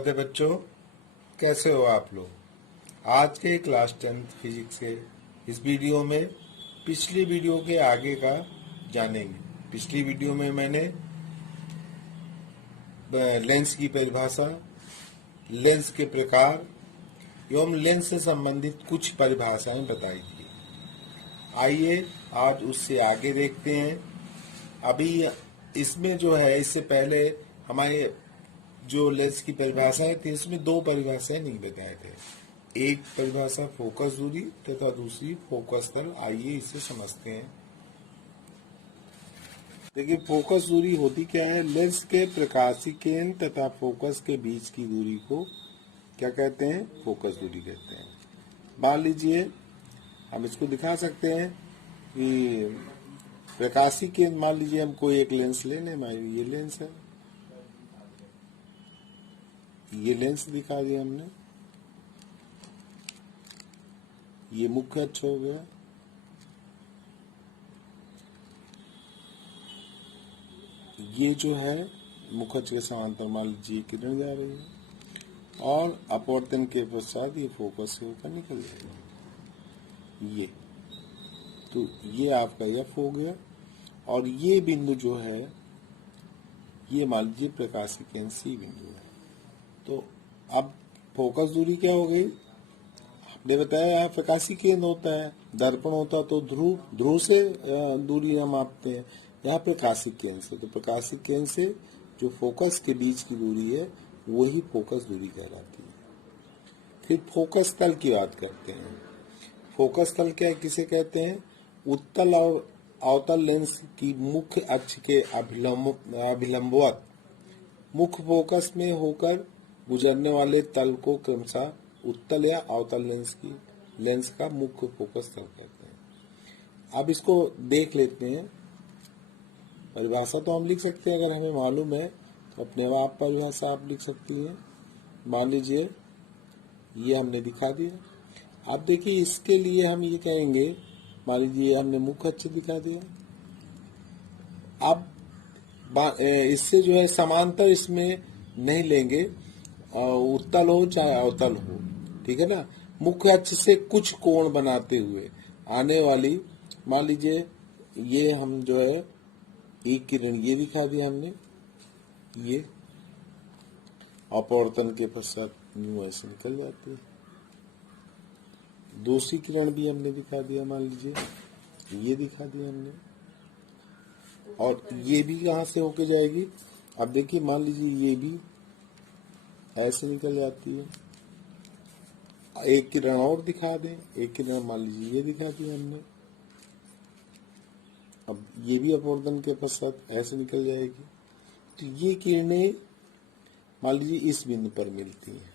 स्वागत है बच्चों। कैसे हो आप लोग। आज के क्लास 10 फिजिक्स के इस वीडियो में पिछली वीडियो के आगे का जानेंगे। पिछली वीडियो में मैंने लेंस की परिभाषा, लेंस के प्रकार एवं लेंस से संबंधित कुछ परिभाषाएं बताई थी। आइए आज उससे आगे देखते हैं। अभी इसमें जो है, इससे पहले हमारे जो लेंस की परिभाषाएं थी इसमें दो परिभाषाएं नहीं बताए थे। एक परिभाषा फोकस दूरी तथा दूसरी फोकस तल। आइए इसे समझते हैं। देखिए, फोकस दूरी होती क्या है। लेंस के प्रकाशीय केंद्र तथा फोकस के बीच की दूरी को क्या कहते हैं? फोकस दूरी कहते हैं। मान लीजिए हम इसको दिखा सकते हैं कि प्रकाशीय केंद्र, मान लीजिए हम कोई एक लेंस ले लें। ये लेंस है, ये लेंस दिखा दिया हमने। ये मुख्य अक्ष हो गया, ये जो है मुख्य अक्ष के समांतर मान लीजिए किरण जा रही है और अपवर्तन के पश्चात ये फोकस से होकर निकल जाएगा। ये तो ये आपका एफ हो गया और ये बिंदु जो है ये मान लीजिए प्रकाशीय केंद्र सी बिंदु है। तो अब फोकस दूरी क्या हो गई? आपने बताया यहाँ प्रकाशीय केंद्र होता है, दर्पण होता तो ध्रुव से दूरी हम मापते हैं। यहाँ प्रकाशीय केंद्र से, तो प्रकाशीय केंद्र से जो फोकस के बीच की दूरी है वही फोकस दूरी कहलाती है। फिर फोकस तल की बात करते हैं। फोकस तल क्या किसे कहते हैं? उत्तल और अवतल लेंस की मुख्य अक्ष के अभिलंबवत मुख्य फोकस में होकर गुजरने वाले तल को क्रमशः उत्तल या अवतल लेंस का मुख्य फोकस तल कहते हैं। अब इसको देख लेते हैं। परिभाषा तो हम लिख सकते हैं, अगर हमें मालूम है तो अपने आप परिभाषा आप लिख सकती हैं। मान लीजिए ये हमने दिखा दिया। अब देखिए इसके लिए हम ये कहेंगे, मान लीजिए हमने मुख्य अक्ष दिखा दिया। अब इससे जो है समांतर इसमें नहीं लेंगे, उत्तल हो चाहे अवतल हो, ठीक है ना। मुख्य अक्ष से कुछ कोण बनाते हुए आने वाली, मान लीजिए ये हम जो है एक किरण ये दिखा दिया हमने, ये अपवर्तन के पश्चात न्यू ऐसे निकल जाती है। दूसरी किरण भी हमने दिखा दिया, मान लीजिए ये दिखा दिया हमने, और ये भी कहां से होके जाएगी? अब देखिए मान लीजिए ये भी ऐसे निकल जाती है। एक किरण और दिखा दें, एक किरण मान लीजिए ये दिखा दी हमने। अब ये भी अपवर्तन के पश्चात ऐसे निकल जाएगी। तो ये किरणें मान लीजिए इस बिंदु पर मिलती हैं,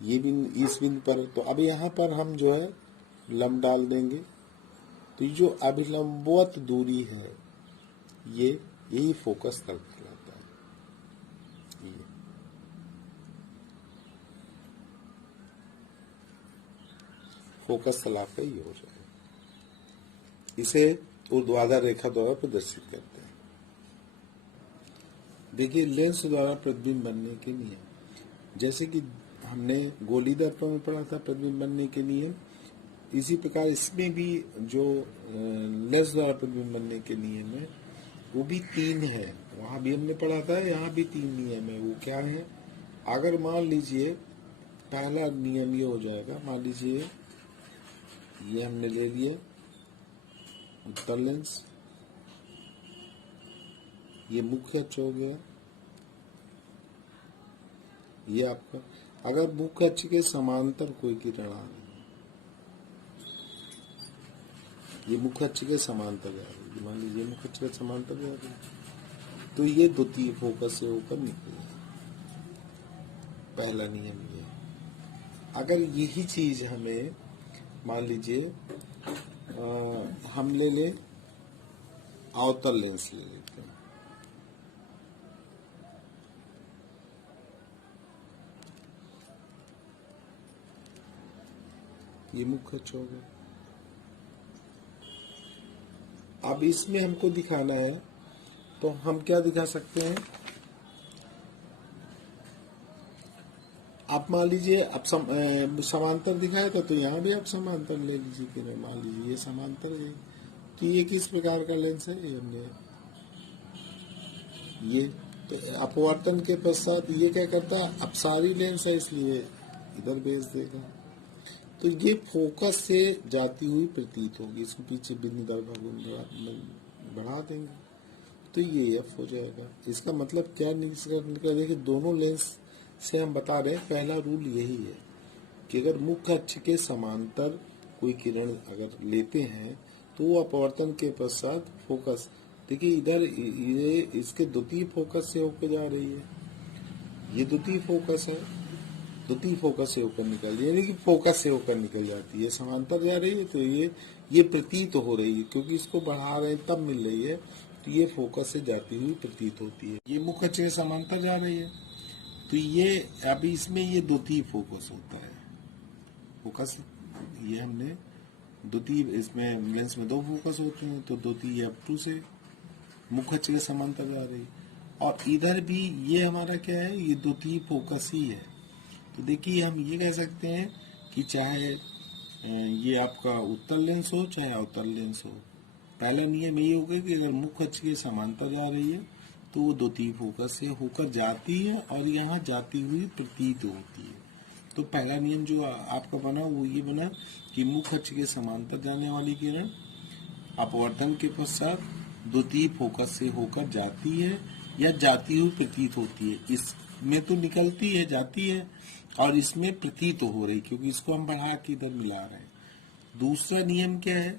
ये बिंदु इस बिंदु पर। तो अब यहाँ पर हम जो है लंब डाल देंगे। तो ये जो अभिलंबवत दूरी है यही फोकस तल कहलाता है। ये फोकस तल आपका ये हो जाएगा। इसे ऊर्ध्वाधर रेखा द्वारा प्रदर्शित करते हैं। देखिए, लेंस द्वारा प्रतिबिंब बनने के नियम, जैसे कि हमने गोली दर्पण में पढ़ा था प्रतिबिंब बनने के नियम, इसी प्रकार इसमें भी जो लेंस द्वारा प्रतिबिंब बनने के नियम है वो भी 3 है। वहां भी हमने पढ़ा था, यहाँ भी 3 नियम है। वो क्या है? अगर मान लीजिए पहला नियम ये हो जाएगा, मान लीजिए ये हमने ले लिया उत्तल लेंस, ये मुख्य अक्ष हो गया, ये आपका। अगर मुख्य अक्ष के समांतर कोई किरण आ रही, ये मुख्य अक्ष के समांतर जा रही है, मान लीजिए मुख्य अक्ष के समांतर जा रही है, तो ये द्वितीय फोकस से होकर निकलेगी। पहला नियम ये। अगर यही चीज हमें मान लीजिए हम ले ले अवतल लेंस ले लेते हैं। ये मुख्य अक्ष हो गया। अब इसमें हमको दिखाना है तो हम क्या दिखा सकते हैं? आप मान लीजिए अब समांतर दिखाया था, तो यहाँ भी आप समांतर ले लीजिए किरण। मान लीजिए ये समांतर है, तो ये किस प्रकार का लेंस है, ये हमने ये तो अपवर्तन के पश्चात ये क्या करता है, अपसारी लेंस है इसलिए इधर भेज देगा, तो ये फोकस से जाती हुई प्रतीत होगी। इसको पीछे बिंदुदार बढ़ा देंगे तो ये एफ हो जाएगा। इसका मतलब क्या निकल, देखिए दोनों लेंस से हम बता रहे हैं, पहला रूल यही है कि अगर मुख्य अक्ष के समांतर कोई किरण अगर लेते हैं तो वो अपवर्तन के पश्चात फोकस, देखिए इधर ये इसके द्वितीय फोकस से होकर जा रही है, ये द्वितीय फोकस है, द्वितीय फोकस से होकर निकल रही है, यानी कि फोकस से होकर निकल जाती है, समांतर जा रही है, तो ये प्रतीत हो रही है, क्योंकि इसको बढ़ा रहे हैं तब मिल रही है, तो ये फोकस से जाती हुई प्रतीत होती है। ये मुख्य अक्ष से समांतर जा रही है, तो ये अभी इसमें ये द्वितीय फोकस होता है। फोकस ये हमने द्वितीय, इसमें लेंस में दो फोकस होते हैं, तो द्वितीय F2 से मुख्य अक्ष के समांतर जा रही है, और इधर भी ये हमारा क्या है, ये द्वितीय फोकस ही है। तो देखिए हम ये कह सकते हैं कि चाहे ये आपका उत्तल लेंस हो चाहे अवतल लेंस हो, पहला नियम यही होगा कि अगर मुख्य अक्ष के समांतर जा रही है तो वो द्वितीय फोकस से होकर जाती है और यहाँ जाती हुई प्रतीत होती है। तो पहला नियम जो आपका बना वो ये बना कि मुख्य अक्ष के समांतर जाने वाली किरण अपवर्तन के पश्चात द्वितीय फोकस से होकर जाती है या जाती हुई प्रतीत होती है। इसमें तो निकलती है, जाती है, और इसमें प्रतीत हो रही, क्योंकि इसको हम बढ़ा के इधर मिला रहे हैं। दूसरा नियम क्या है,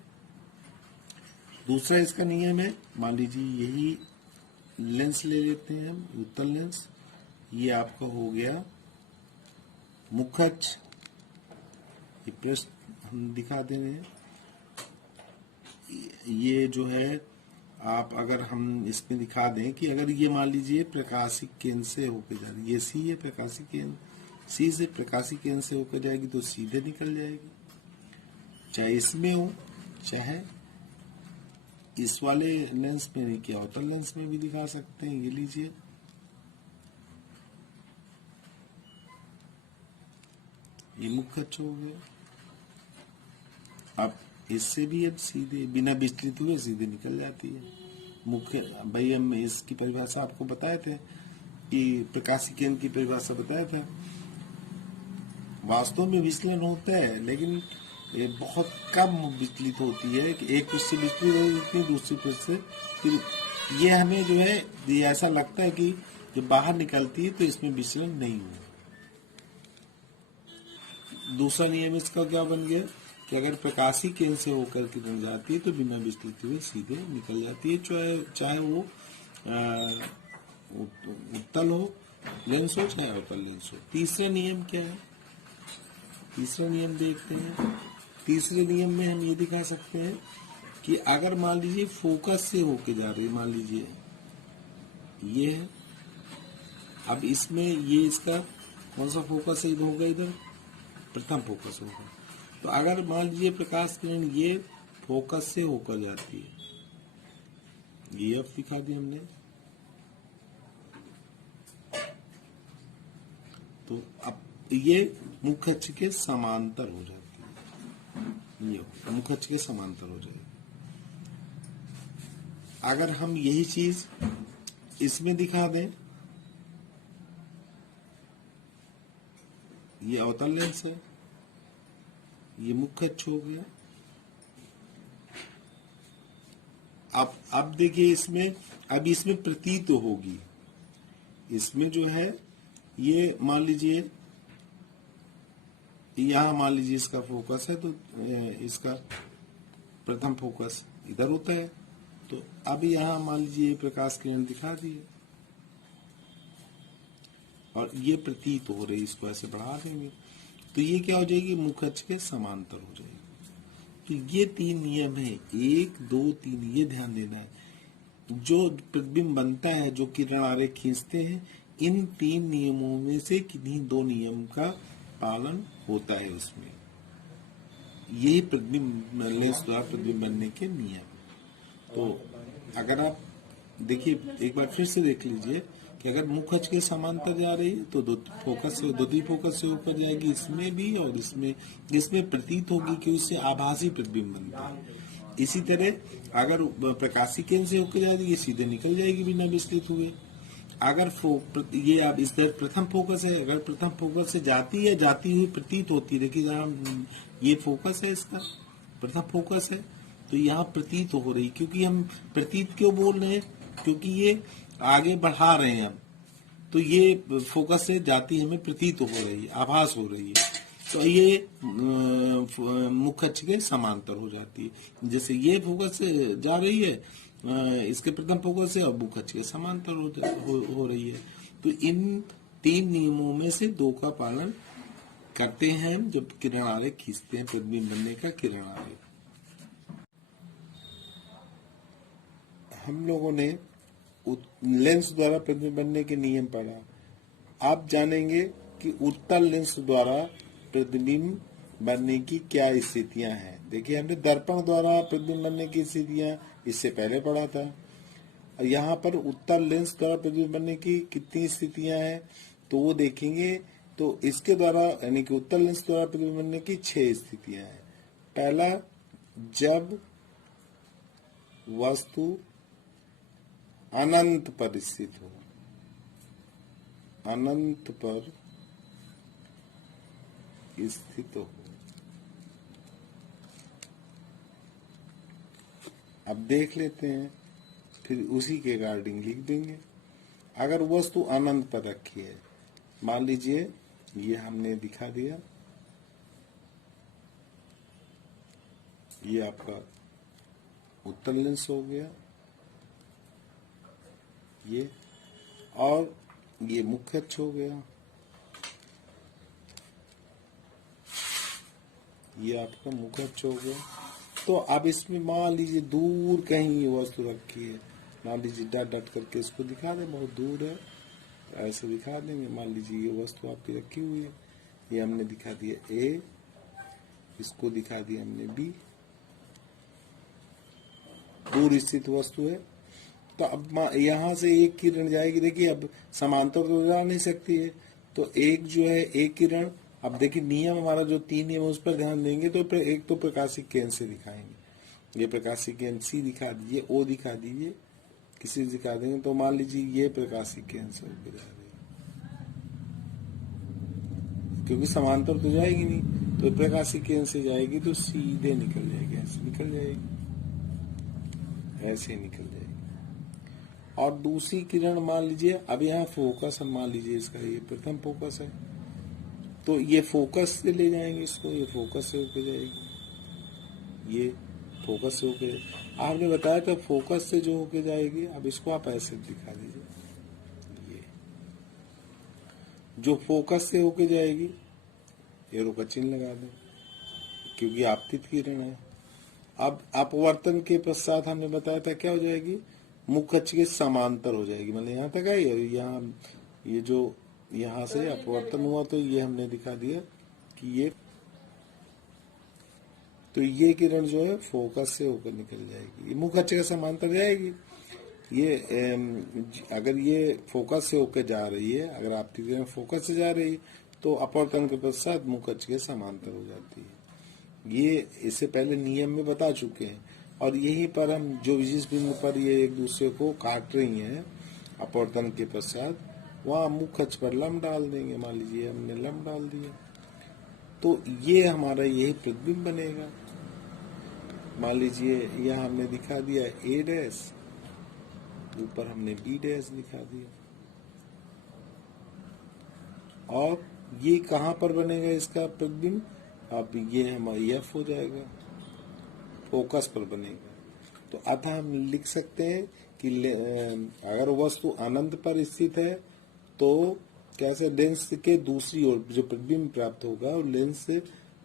दूसरा इसका नियम है, मान लीजिए यही लेंस ले लेते हैं हम, उत्तल लेंस, ये आपका हो गया मुख्य अक्ष, ये पृष्ठ हम दिखा दे रहे हैं, ये जो है आप अगर हम इसमें दिखा दें कि अगर ये मान लीजिए प्रकाशिक केंद्र से होकर जा रही है, ये सी है प्रकाशिक केंद्र, सी से प्रकाशिक केंद्र से होकर जाएगी तो सीधे निकल जाएगी, चाहे इसमें हो चाहे इस वाले लेंस में, नहीं क्या अवतल लेंस में भी दिखा सकते हैं। ये लीजिए, ये मुख्य अक्ष हो गया, अब इससे भी अब सीधे बिना विस्तृत हुए सीधे निकल जाती है। मुख्य भाई हम इसकी परिभाषा आपको बताए थे कि प्रकाशिक केंद्र की परिभाषा बताए थे, वास्तव में विचलन होता है लेकिन ये बहुत कम विचलित होती है कि एक पृष्ठ से विचलित हो जाती है, दूसरी पृष्ठ से, फिर ये हमें जो है ये ऐसा लगता है कि जब बाहर निकलती है तो इसमें विचलन नहीं हुआ। दूसरा नियम इसका क्या बन गया कि अगर प्रकाशिक केंद्र से होकर किरण जाती है तो बिना विचलित हुए सीधे निकल जाती है, चाहे वो उत्तल हो लेंस हो चाहे अवतल लेंस हो। तीसरा नियम क्या है, तीसरा नियम देखते हैं। तीसरे नियम में हम ये दिखा सकते हैं कि अगर मान लीजिए फोकस से होके जा रही है, मान लीजिए ये है, अब इसमें ये इसका कौन सा फोकस है, होगा इधर प्रथम फोकस होगा, तो अगर मान लीजिए प्रकाश किरण ये फोकस से होकर जाती है, ये अब दिखा दिया हमने, तो अब ये मुख्य अक्ष के समांतर हो जाती है, ये मुख्य अक्ष के समांतर हो जाएगी। अगर हम यही चीज इसमें दिखा दें, ये अवतल लेंस है, ये मुख्य अक्ष हो गया। अब देखिए इसमें, अब इसमें प्रतीत तो होगी, इसमें जो है ये मान लीजिए यहाँ मान लीजिए इसका फोकस है, तो इसका प्रथम फोकस इधर होता है, तो अब यहाँ मान लीजिए प्रकाश किरण दिखा दी है और ये प्रतीत हो रही, इसको ऐसे बढ़ा देंगे तो ये क्या हो जाएगी, मुख्य अक्ष के समांतर हो जाएगी। तो ये तीन नियम है, 1 2 3, ये ध्यान देना है। जो प्रतिबिंब बनता है, जो किरण आरेख खींचते हैं, इन तीन नियमों में से किन्हीं दो नियम का पालन होता है उसमें, यही प्रतिबिंब लेंस द्वारा प्रतिबिंब बनने के नियम। तो अगर आप देखिए एक बार फिर से देख लीजिए कि अगर मुख अक्ष के समांतर जा रही है तो द्वितीय फोकस से होकर जाएगी इसमें भी, और इसमें प्रतीत होगी कि उससे आभासी प्रतिबिंब बनता है। इसी तरह अगर प्रकाशीय केंद्र से होकर जाएगी ये सीधे निकल जाएगी बिना विचलित हुए। अगर ये अब इस तरह प्रथम फोकस है, अगर प्रथम फोकस से जाती हुई प्रतीत होती है, देखिए जहाँ ये फोकस है, इसका प्रथम फोकस है, तो यहाँ प्रतीत हो रही, क्योंकि हम प्रतीत क्यों बोल रहे हैं, क्योंकि ये आगे बढ़ा रहे हैं अब, तो ये फोकस से जाती हमें प्रतीत हो रही है, आभास हो रही है, तो ये मुख्य अक्ष के समांतर हो जाती है। जैसे ये फोकस से जा रही है इसके प्रथम फोकस से, और मुख्य अक्ष के समांतर हो रही है। तो इन 3 नियमों में से 2 का पालन करते हैं जब किरण आरेख खींचते हैं, प्रतिबिंब बनने का किरण आरेख। हम लोगों ने लेंस द्वारा प्रतिबिंब बनने के नियम पढ़ा। आप जानेंगे कि उत्तल लेंस द्वारा प्रतिबिंब बनने की क्या स्थितियां हैं। देखिए, हमने दर्पण द्वारा प्रतिबिंब बनने की स्थितियां इससे पहले पढ़ा था। यहाँ पर उत्तल लेंस द्वारा प्रतिबिंब बनने की कितनी स्थितियां हैं तो वो देखेंगे। तो इसके द्वारा यानी कि उत्तल लेंस द्वारा प्रतिबिंब बनने की 6 स्थितियां हैं। पहला, जब वस्तु अनंत पर स्थित हो, अनंत पर स्थित हो। अब देख लेते हैं, फिर उसी के रिगार्डिंग लिख देंगे। अगर वस्तु अनंत पर रखी है, मान लीजिए ये हमने दिखा दिया, ये आपका उत्तल लेंस हो गया, ये, और ये मुख्य अक्ष हो गया, ये आपका मुख्य अक्ष हो गया। तो अब इसमें मान लीजिए दूर कहीं ये वस्तु रखी है, मान लीजिए डट करके इसको दिखा दें, बहुत दूर है ऐसे दिखा देंगे। मान लीजिए ये वस्तु आपकी रखी हुई है, ये हमने दिखा दिया ए, इसको दिखा दिया हमने बी, दूर स्थित वस्तु है। तो अब यहाँ से एक किरण जाएगी, देखिए अब समांतर तो जा नहीं सकती है, तो एक जो है एक किरण, अब देखिए नियम हमारा जो 3 नियम उस पर ध्यान देंगे। तो एक तो प्रकाशिक केंद्र से दिखाएंगे, ये प्रकाशिक केंद्र सी दिखा दीजिए, ओ दिखा दीजिए, किसी से दिखा देंगे। तो मान लीजिए ये प्रकाशिक केंद्र से होकर जा रही है, क्योंकि समांतर तो जाएगी नहीं, तो प्रकाशिक केंद्र से जाएगी तो सीधे निकल जाएगी, ऐसे निकल जाएगी, ऐसे निकल जाएगी। और दूसरी किरण मान लीजिए, अब यहाँ फोकस हम मान लीजिए इसका ये प्रथम फोकस है, तो ये फोकस से ले जाएंगे इसको, ये फोकस से होकर जाएगी, ये फोकस से होकर, आपने बताया था फोकस से जो होके जाएगी। अब इसको आप ऐसे दिखा दीजिए, ये जो फोकस से होके जाएगी, एरो का चिन्ह लगा दें क्योंकि आपतित किरण है। अब अपवर्तन के पश्चात हमने बताया था क्या हो जाएगी, मुख्य अक्ष के समांतर हो जाएगी, मतलब यहाँ तक आई, यहाँ ये जो यहाँ से अपवर्तन हुआ तो ये हमने दिखा दिया कि ये किरण जो है फोकस से होकर निकल जाएगी, ये मुख्य अक्ष के समांतर जाएगी। ये अगर ये फोकस से होकर जा रही है, अगर आपकी किरण फोकस से जा रही तो अपवर्तन के पश्चात मुख्य अक्ष के समांतर हो जाती है। ये इससे पहले नियम में बता चुके हैं। और यहीं पर हम जो जिस बिंदु पर ये एक दूसरे को काट रही हैं अपवर्तन के पश्चात, वहां मुख्य अक्ष पर लंब डाल देंगे। मान लीजिए हमने लंब डाल दिया, तो ये हमारा यही प्रतिबिंब बनेगा। मान लीजिए यहाँ हमने दिखा दिया ए डैश, ऊपर हमने बी डैश दिखा दिया, और ये कहाँ पर बनेगा इसका प्रतिबिंब, अब ये हमारा एफ हो जाएगा, फोकस पर बनेगा। तो अतः हम लिख सकते हैं कि अगर वस्तु अनंत पर स्थित है तो कैसे लेंस के दूसरी ओर जो प्रतिबिंब प्राप्त होगा और लेंस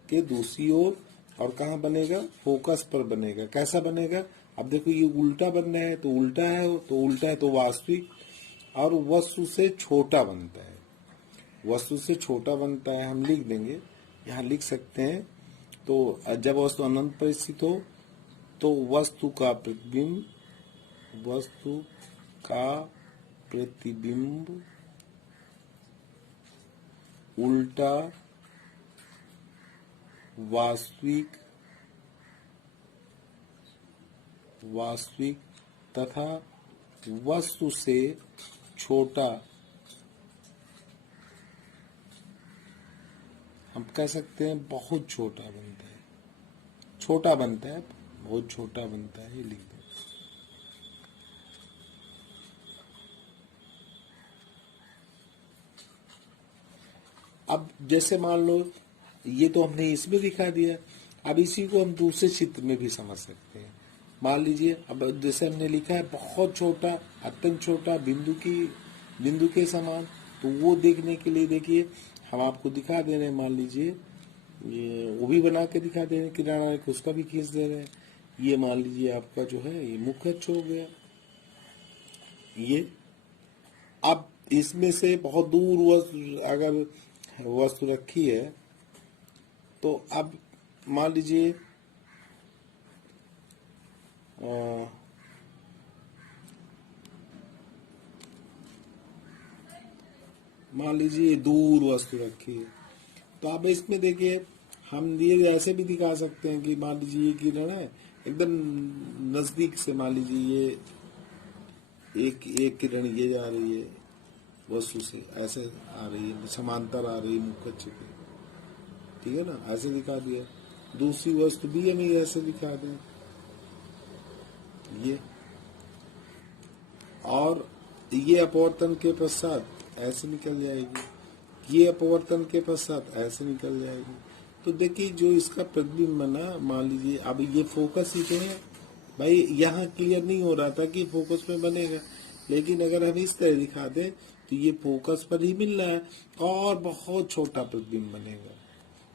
के दूसरी ओर, और कहाँ बनेगा, फोकस पर बनेगा। कैसा बनेगा, अब देखो ये उल्टा बनना है तो उल्टा है तो वास्तविक, और वस्तु से छोटा बनता है, वस्तु से छोटा बनता है, हम लिख देंगे, यहाँ लिख सकते हैं। तो जब वस्तु अनंत पर स्थित हो तो वस्तु का प्रतिबिंब उल्टा वास्तविक तथा वस्तु से छोटा, हम कह सकते हैं बहुत छोटा बनता है, छोटा बनता है, बहुत छोटा बनता है, ये लिख दो। अब जैसे मान लो ये तो हमने इसमें दिखा दिया, अब इसी को हम दूसरे चित्र में भी समझ सकते हैं। मान लीजिए अब जैसे हमने लिखा है बहुत छोटा, अत्यंत छोटा, बिंदु के समान, तो वो देखने के लिए देखिए हम आपको दिखा दे रहे हैं। मान लीजिए ये वो भी बना के दिखा दे रहे हैं, किनारा रेखा उसका भी खींच दे रहे हैं। ये मान लीजिए आपका जो है ये मुख्य अक्ष हो गया। ये अब इसमें से बहुत दूर अगर वस्तु रखी है तो अब मान लीजिए दूर वस्तु रखी है, तो अब इसमें देखिए हम ये ऐसे भी दिखा सकते हैं कि मान लीजिए ये किरण है एकदम नजदीक से, मान लीजिए ये एक किरण ये जा रही है वस्तु से, ऐसे आ रही है, समांतर आ रही है मुख्य अक्ष के, ठीक है ना, ऐसे दिखा दिया। दूसरी वस्तु भी हमें ऐसे दिखा दें ये, और ये अपवर्तन के पश्चात ऐसे निकल जाएगी, ये अपवर्तन के पश्चात ऐसे निकल जाएगी। तो देखिए जो इसका प्रतिबिंब बना, मान लीजिए अब ये फोकस ही तो है भाई, यहाँ क्लियर नहीं हो रहा था कि फोकस में बनेगा, लेकिन अगर हम इस तरह दिखा दें तो ये फोकस पर ही मिल रहा है और बहुत छोटा प्रतिबिंब बनेगा।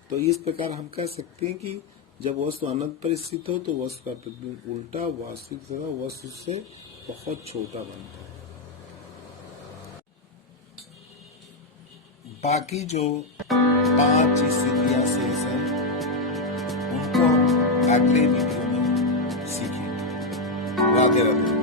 तो इस प्रकार हम कह सकते हैं कि जब वस्तु अनंत पर स्थित हो तो वस्तु का प्रतिबिंब उल्टा वास्तविक तथा वस्तु से बहुत छोटा बनता है। बाकी जो 5 स्थितियां शेष हैं उनको हम अगले वीडियो में सीखेंगे। राधे राधे।